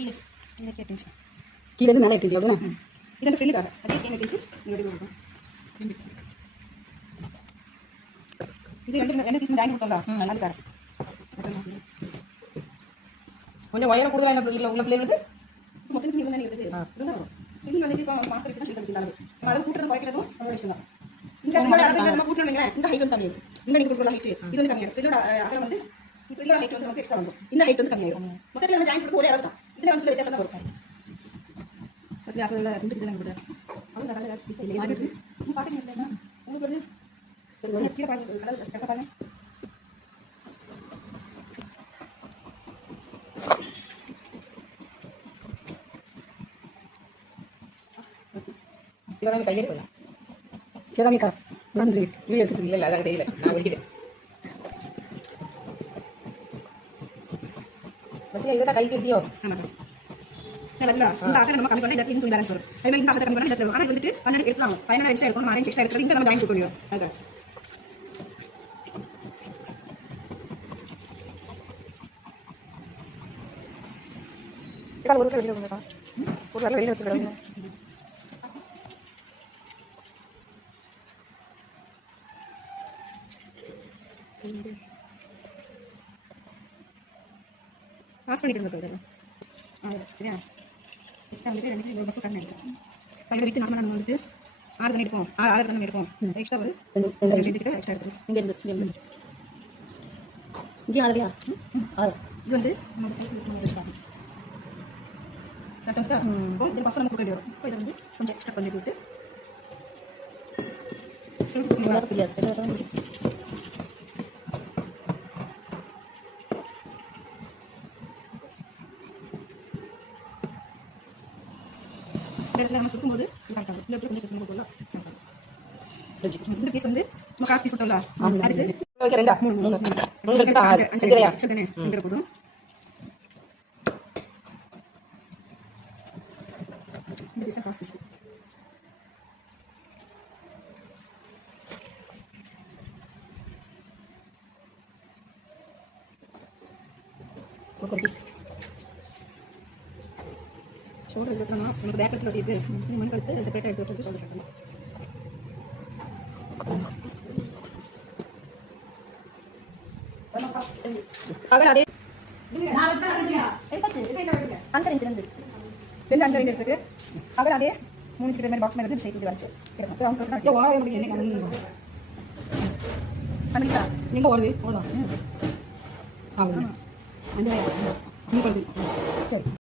கீழே இந்த 8 இன்ச் கீழே இருந்து மேலே 8 இன்ச் அவ்வளோ. இது அந்த ஃப்ரில்லுக்காக அதே சேம் 8 இன்ச் இங்கே கொடுக்கும். இது ரெண்டு பீஸ் ஜாயின் கொடுத்தோம்ல நல்லா தரேன். கொஞ்சம் ஒயரம் கூடுதலாக என்ன உள்ள பிள்ளைகளுக்கு மொத்தம் நீங்கள் தான் இருக்குது இது வந்துட்டு இப்போ மாஸ்டர் கிட்ட சொல்லிட்டு இருக்காங்க அளவு கூட்டுறது குறைக்கிறதும் ரொம்ப விஷயம் தான். இந்த நம்ம கூட்டணுங்க இந்த ஹைட் வந்து கம்மியாகும். இந்த நீங்கள் கொடுக்குற ஹைட் இது வந்து கம்மியாகும். ஃப்ரில்லோட அகலம் வந்து ஃப்ரில்லோட ஹைட் வந்து நமக்கு எக்ஸ்ட்ரா வந்துடும். இந்த ஹைட் வந்து கம்மியாகும். மொத்தத்தில் நம்ம ஜாயின் கொடுக்க ஒரே அளவு தான். இதில் வந்து வித்தியாசம் தான் வரும். அது அப்போ இந்த இதெல்லாம் கூட அவங்க நல்ல பீஸ் இல்லை அது பார்த்துக்கீங்களா உங்களுக்கு வந்து கீழே பாருங்க கரெக்டாக பாருங்க. சிவகாமி கையில் போகலாம். சிவகாமிக்கா நன்றி வீடு எடுத்துட்டு இல்லை அதாக தெரியல நான் ஒதுக்கிட்டேன். பஸ்ஸில் இதோட கைக்கு எடுத்தியோ? ஆமாம் இந்த அகலை நம்ம கம்மி பண்ணி இந்த டீம் பேலன்ஸ் வரும். அதே மாதிரி இந்த அகலை கம்மி பண்ணி இந்த ஆனால் வந்துட்டு 12 எடுக்கலாம் 15 எக்ஸ்ட்ரா எடுக்கணும் 6 எக்ஸ்ட்ரா எடுக்கிறது இங்கே நம்ம ஜாயின் கொடுக்கணும். அதான் ஒரு வெளியில் வந்துடா ஒரு வேலை வெளியில் வச்சுக்கிடுங்க. பாஸ் பண்ணிட்டு இருந்தது சரியா எக்ஸ்ட்ரா வந்துட்டு 2 பஃப் கண்ணு எடுக்கும். கண்ணு விட்டு நம்ம வந்துட்டு 6 தண்ணி எடுப்போம் 6 தண்ணி எடுப்போம் எக்ஸ்ட்ரா ஒரு 2 சேர்த்துக்கிட்ட எக்ஸ்ட்ரா எடுத்துரும். இங்கே இருந்து இங்கே ஆறுலையா 6 இது வந்து நம்ம கரெக்டாக இப்போ இதில் பஃப் நம்ம கொடுக்க வரும். இப்போ இதை வந்து கொஞ்சம் எக்ஸ்ட்ரா பண்ணி விட்டு இடத்துல நம்ம சுற்றும்போது கரெக்டாக இந்த இடத்துல கொஞ்சம் சுற்றும் போதும் இந்த பீஸ் வந்து நம்ம காசு பீஸ் போட்டோம்ல அதுக்கு ரெண்டா 3 இந்த போதும் இந்த பீஸ் காசு பீஸ் ஷோல்டர் எடுத்துக்கணும். நமக்கு பேக் எடுத்து இருக்குது மணி எடுத்து செப்பரேட்டாக எடுத்து வச்சுட்டு ஷோல்டர் எடுக்கணும். அதே 5 இன்ச் இருந்து 5 இன்ச் இருக்குது அகல அதே 3 இன்ச் மாதிரி பாக்ஸ் மாதிரி எடுத்து சைக்கிள் வச்சு எங்கே ஓடுது ஓடலாம். சரி